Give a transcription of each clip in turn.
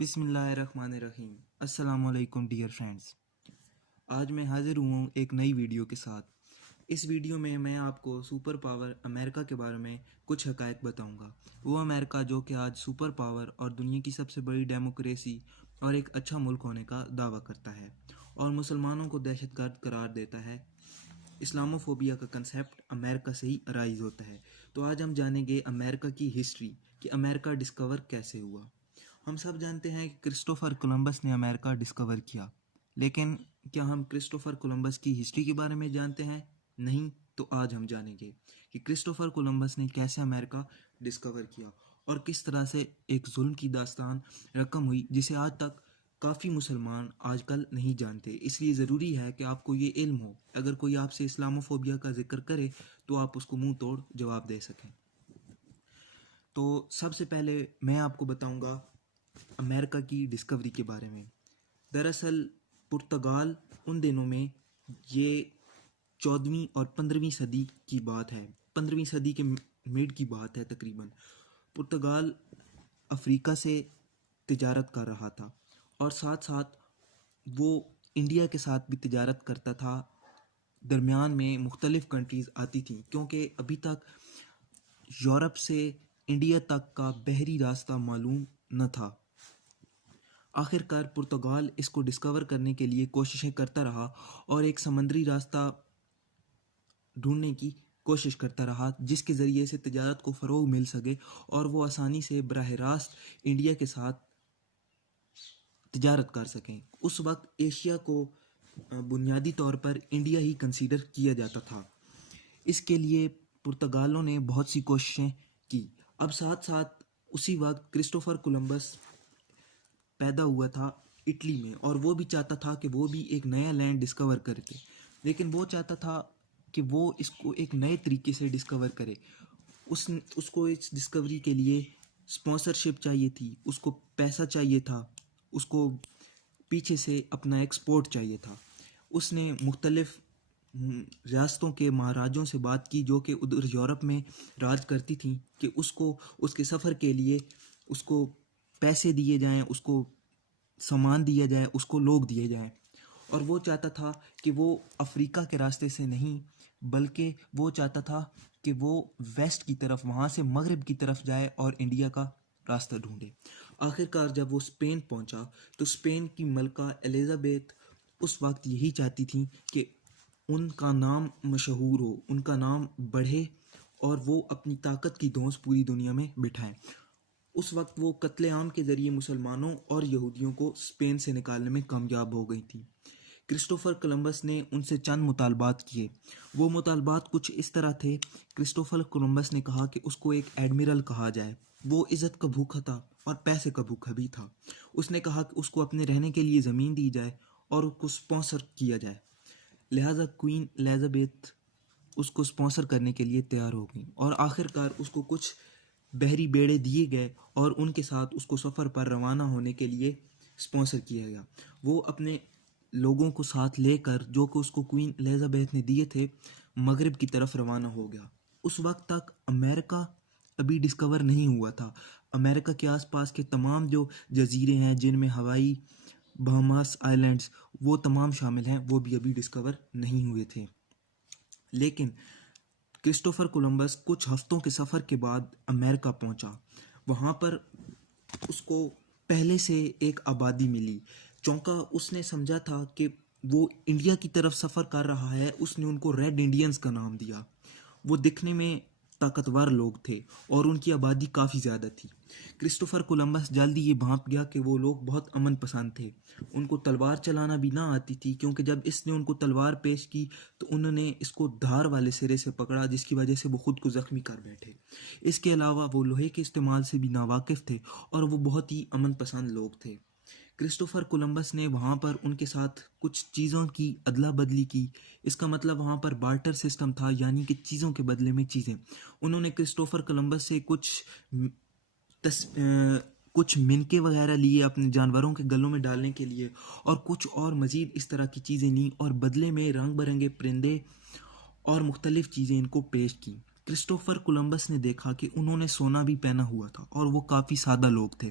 बिस्मिल्लाहिर्रहमानिर्रहीम। अस्सलामुअलैकुम dear friends. आज मैं हाज़िर हुआ हूँ एक नई वीडियो के साथ। इस वीडियो में मैं आपको सुपर पावर अमेरिका के बारे में कुछ हक़ाइक़ बताऊँगा। वो अमेरिका जो कि आज सुपर पावर और दुनिया की सबसे बड़ी डेमोक्रेसी और एक अच्छा मुल्क होने का दावा करता है और मुसलमानों को दहशतगर्द करार देता है। इस्लामोफोबिया का कंसेप्ट अमेरिका से ही अराइज़ होता है। तो आज हम जानेंगे अमेरिका की हिस्ट्री कि अमेरिका डिस्कवर कैसे हुआ। हम सब जानते हैं कि क्रिस्टोफर कोलंबस ने अमेरिका डिस्कवर किया, लेकिन क्या हम क्रिस्टोफर कोलंबस की हिस्ट्री के बारे में जानते हैं? नहीं। तो आज हम जानेंगे कि क्रिस्टोफर कोलंबस ने कैसे अमेरिका डिस्कवर किया और किस तरह से एक जुल्म की दास्तान रकम हुई जिसे आज तक काफ़ी मुसलमान आजकल नहीं जानते। इसलिए ज़रूरी है कि आपको ये इल्म हो। अगर कोई आपसे इस्लामोफोबिया का जिक्र करे तो आप उसको मुंह तोड़ जवाब दे सकें। तो सबसे पहले मैं आपको बताऊंगा अमेरिका की डिस्कवरी के बारे में। दरअसल पुर्तगाल उन दिनों में, ये 14वीं और 15वीं सदी की बात है, 15वीं सदी के मिड की बात है तकरीबन। पुर्तगाल अफ्रीका से तिजारत कर रहा था और साथ साथ वो इंडिया के साथ भी तिजारत करता था। दरमियान में मुख्तलिफ़ कंट्रीज़ आती थी क्योंकि अभी तक यूरोप से इंडिया तक का बहरी रास्ता मालूम न था। आखिरकार पुर्तगाल इसको डिस्कवर करने के लिए कोशिशें करता रहा और एक समंदरी रास्ता ढूंढने की कोशिश करता रहा जिसके ज़रिए से तिजारत को फ़रोग़ मिल सके और वो आसानी से बराह रास्त इंडिया के साथ तिजारत कर सकें। उस वक्त एशिया को बुनियादी तौर पर इंडिया ही कंसीडर किया जाता था। इसके लिए पुर्तगालों ने बहुत सी कोशिशें की। अब साथ साथ उसी वक्त क्रिस्टोफर कोलंबस पैदा हुआ था इटली में और वो भी चाहता था कि वो भी एक नया लैंड डिस्कवर करके, लेकिन वो चाहता था कि वो इसको एक नए तरीके से डिस्कवर करे। उसको इस डिस्कवरी के लिए स्पॉन्सरशिप चाहिए थी, उसको पैसा चाहिए था, उसको पीछे से अपना एक्सपोर्ट चाहिए था। उसने मुख्तलिफ रियासतों के महाराजों से बात की जो कि उधर यूरोप में राज करती थी कि उसको उसके सफ़र के लिए उसको पैसे दिए जाएं, उसको सामान दिया जाए, उसको लोग दिए जाएं। और वो चाहता था कि वो अफ्रीका के रास्ते से नहीं, बल्कि वो चाहता था कि वो वेस्ट की तरफ, वहाँ से मगरिब की तरफ जाए और इंडिया का रास्ता ढूंढे। आखिरकार जब वो स्पेन पहुँचा तो स्पेन की मलका एलिज़ाबेथ उस वक्त यही चाहती थी कि उनका नाम मशहूर हो, उनका नाम बढ़े और वो अपनी ताकत की धौंस पूरी दुनिया में बिठाएं। उस वक्त वो कत्लेआम के ज़रिए मुसलमानों और यहूदियों को स्पेन से निकालने में कामयाब हो गई थी। क्रिस्टोफर कोलंबस ने उनसे चंद मुतालबात किए। वो मुतालबात कुछ इस तरह थे। क्रिस्टोफर कोलंबस ने कहा कि उसको एक एडमिरल कहा जाए। वो इज़्ज़त का भूखा था और पैसे का भूखा भी था। उसने कहा कि उसको अपने रहने के लिए ज़मीन दी जाए और उसको स्पॉन्सर किया जाए। लिहाजा क्वीन एलिज़ाबेथ उसको स्पॉन्सर करने के लिए तैयार हो गई और आखिरकार उसको कुछ बहरी बेड़े दिए गए और उनके साथ उसको सफ़र पर रवाना होने के लिए स्पॉन्सर किया गया। वो अपने लोगों को साथ लेकर, जो कि उसको क्वीन एलिज़ाबेथ ने दिए थे, मगरिब की तरफ रवाना हो गया। उस वक्त तक अमेरिका अभी डिस्कवर नहीं हुआ था। अमेरिका के आसपास के तमाम जो जजीरे हैं जिनमें हवाई, बहामास आइलैंड्स, वो तमाम शामिल हैं, वो भी अभी डिस्कवर नहीं हुए थे। लेकिन क्रिस्टोफर कोलंबस कुछ हफ्तों के सफ़र के बाद अमेरिका पहुंचा। वहाँ पर उसको पहले से एक आबादी मिली। चौंका, उसने समझा था कि वो इंडिया की तरफ सफ़र कर रहा है। उसने उनको रेड इंडियंस का नाम दिया। वो दिखने में ताकतवर लोग थे और उनकी आबादी काफ़ी ज़्यादा थी। क्रिस्टोफर कोलंबस जल्दी ये भांप गया कि वो लोग बहुत अमन पसंद थे। उनको तलवार चलाना भी ना आती थी क्योंकि जब इसने उनको तलवार पेश की तो उन्होंने इसको धार वाले सिरे से पकड़ा जिसकी वजह से वो ख़ुद को ज़ख्मी कर बैठे। इसके अलावा वो लोहे के इस्तेमाल से भी नावाकिफ़ थे और वो बहुत ही अमन पसंद लोग थे। क्रिस्टोफर कोलंबस ने वहाँ पर उनके साथ कुछ चीज़ों की अदला बदली की। इसका मतलब वहाँ पर बार्टर सिस्टम था, यानी कि चीज़ों के बदले में चीज़ें। उन्होंने क्रिस्टोफर कोलंबस से कुछ मिनके वगैरह लिए अपने जानवरों के गलों में डालने के लिए और कुछ और मज़ीद इस तरह की चीज़ें ली और बदले में रंग बिरंगे परिंदे और मुख्तलिफ़ चीज़ें इनको पेश की। क्रिस्टोफर कोलंबस ने देखा कि उन्होंने सोना भी पहना हुआ था और वो काफ़ी सादा लोग थे।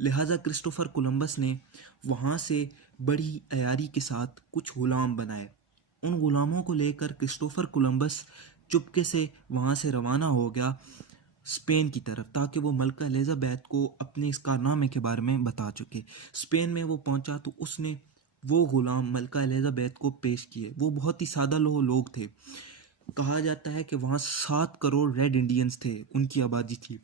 लिहाजा क्रिस्टोफर कोलंबस ने वहाँ से बड़ी अयारी के साथ कुछ गुलाम बनाए। उन गुलामों को लेकर क्रिस्टोफर कोलंबस चुपके से वहाँ से रवाना हो गया स्पेन की तरफ, ताकि वो मलका एलिजाबेथ को अपने इस कारनामे के बारे में बता चुके। स्पेन में वो पहुंचा तो उसने वो गुलाम मलका एलिजाबेथ को पेश किए। वो बहुत ही सादा लोग थे। कहा जाता है कि वहाँ 7 करोड़ रेड इंडियंस थे, उनकी आबादी थी।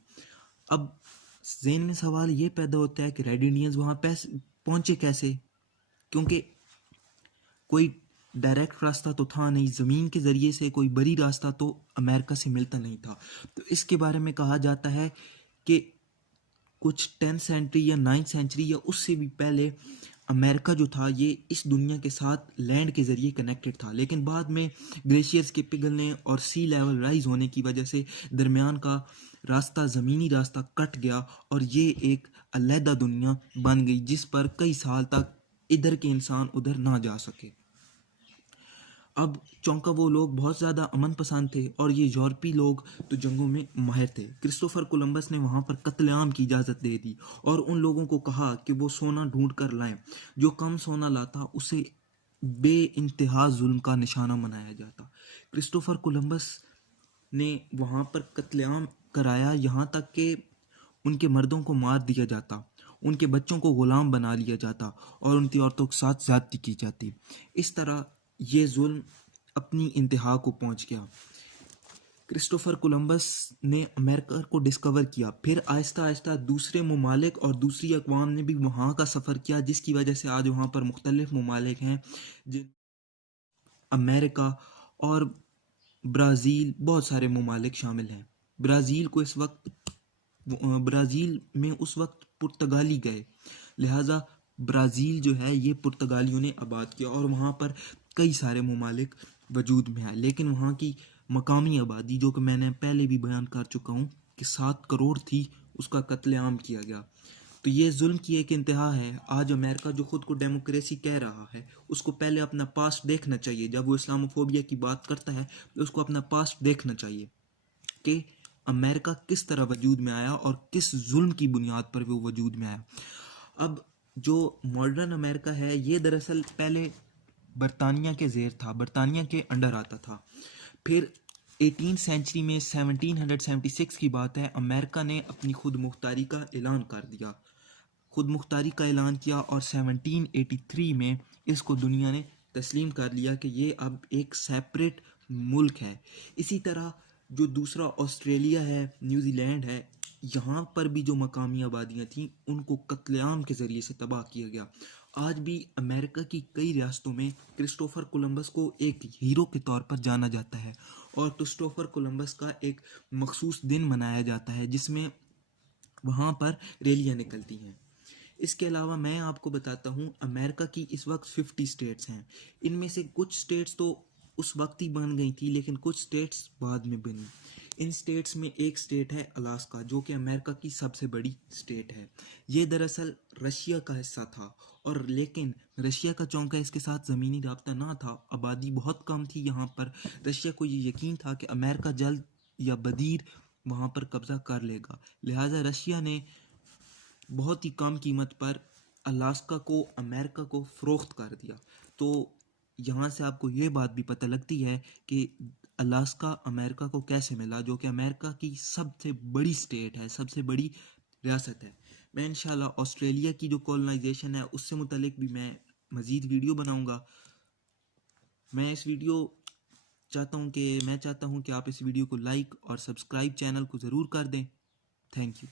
अब ज़हन में सवाल ये पैदा होता है कि रेड इंडियंस वहाँ पहुँचे कैसे, क्योंकि कोई डायरेक्ट रास्ता तो था नहीं, ज़मीन के ज़रिए से कोई बड़ी रास्ता तो अमेरिका से मिलता नहीं था। तो इसके बारे में कहा जाता है कि कुछ 10th सेंचुरी या 9th सेंचुरी या उससे भी पहले अमेरिका जो था ये इस दुनिया के साथ लैंड के ज़रिए कनेक्टेड था, लेकिन बाद में ग्लेशियर्स के पिघलने और सी लेवल राइज होने की वजह से दरमियान का रास्ता, ज़मीनी रास्ता कट गया और ये एक अलहदा दुनिया बन गई, जिस पर कई साल तक इधर के इंसान उधर ना जा सके। अब चौंका वो लोग बहुत ज़्यादा अमन पसंद थे और ये यूरोपी लोग तो जंगों में माहिर थे। क्रिस्टोफर कोलंबस ने वहाँ पर कत्लेआम की इजाज़त दे दी और उन लोगों को कहा कि वो सोना ढूंढ कर लाएं। जो कम सोना लाता उसे बे इंतहा जुल्म का निशाना बनाया जाता। क्रिस्टोफर कोलंबस ने वहाँ पर कत्लेआम कराया, यहाँ तक कि उनके मर्दों को मार दिया जाता, उनके बच्चों को गुलाम बना लिया जाता और उनकी औरतों के साथ ज्यादती की जाती। इस तरह ये जुल्म अपनी इंतहा को पहुंच गया। क्रिस्टोफर कोलंबस ने अमेरिका को डिस्कवर किया, फिर आहिस्ता आहिस्ता दूसरे ममालिक और दूसरी अक़वाम ने भी वहाँ का सफ़र किया, जिसकी वजह से आज वहाँ पर मुख्तलिफ ममालिक हैं, जिन अमेरिका और ब्राज़ील, बहुत सारे ममालिक शामिल हैं। ब्राज़ील में उस वक्त पुर्तगाली गए, लिहाजा ब्राज़ील जो है ये पुर्तगालियों ने आबाद किया और वहाँ पर कई सारे ममालिक वजूद में आए। लेकिन वहाँ की मकामी आबादी, जो कि मैंने पहले भी बयान कर चुका हूँ कि 7 करोड़ थी, उसका कत्लेआम किया गया। तो ये जुल्म की एक इंतहा है। आज अमेरिका जो खुद को डेमोक्रेसी कह रहा है, उसको पहले अपना पास्ट देखना चाहिए। जब वो इस्लामोफोबिया की बात करता है तो उसको अपना पास्ट देखना चाहिए कि अमेरिका किस तरह वजूद में आया और किस जुल्म की बुनियाद पर वो वजूद में आया। अब जो मॉडर्न अमेरिका है ये दरअसल पहले बरतानिया के ज़ेर था, बरतानिया के अंडर आता था। फिर 18th सेंचुरी में 1776 की बात है, अमेरिका ने अपनी खुद मुख्तारी का ऐलान कर दिया, खुद मुख्तारी का ऐलान किया और 1783 में इसको दुनिया ने तस्लीम कर लिया कि ये अब एक सेपरेट मुल्क है। इसी तरह जो दूसरा ऑस्ट्रेलिया है, न्यूजीलैंड है, यहाँ पर भी जो मकामी आबादियाँ थीं उनको कत्लेआम के ज़रिए से तबाह किया गया। आज भी अमेरिका की कई रियासतों में क्रिस्टोफर कोलंबस को एक हीरो के तौर पर जाना जाता है और क्रिस्टोफर कोलंबस का एक मखसूस दिन मनाया जाता है जिसमें वहाँ पर रैलियाँ निकलती हैं। इसके अलावा मैं आपको बताता हूँ, अमेरिका की इस वक्त 50 स्टेट्स हैं। इनमें से कुछ स्टेट्स तो उस वक्त ही बन गई थी, लेकिन कुछ स्टेट्स बाद में बनी। इन स्टेट्स में एक स्टेट है अलास्का, जो कि अमेरिका की सबसे बड़ी स्टेट है। ये दरअसल रशिया का हिस्सा था और लेकिन रशिया का चौंका इसके साथ ज़मीनी राब्ता ना था, आबादी बहुत कम थी यहाँ पर। रशिया को ये यकीन था कि अमेरिका जल्द या बदीर वहाँ पर कब्ज़ा कर लेगा, लिहाजा रशिया ने बहुत ही कम कीमत पर अलास्का को अमेरिका को फ़रोख्त कर दिया। तो यहाँ से आपको ये बात भी पता लगती है कि अलास्का अमेरिका को कैसे मिला, जो कि अमेरिका की सबसे बड़ी स्टेट है, सबसे बड़ी रियासत है। मैं इंशाल्लाह ऑस्ट्रेलिया की जो कॉलोनाइजेशन है उससे मुतलिक भी मैं मज़ीद वीडियो बनाऊँगा। मैं चाहता हूँ कि आप इस वीडियो को लाइक और सब्सक्राइब चैनल को ज़रूर कर दें। Thank you.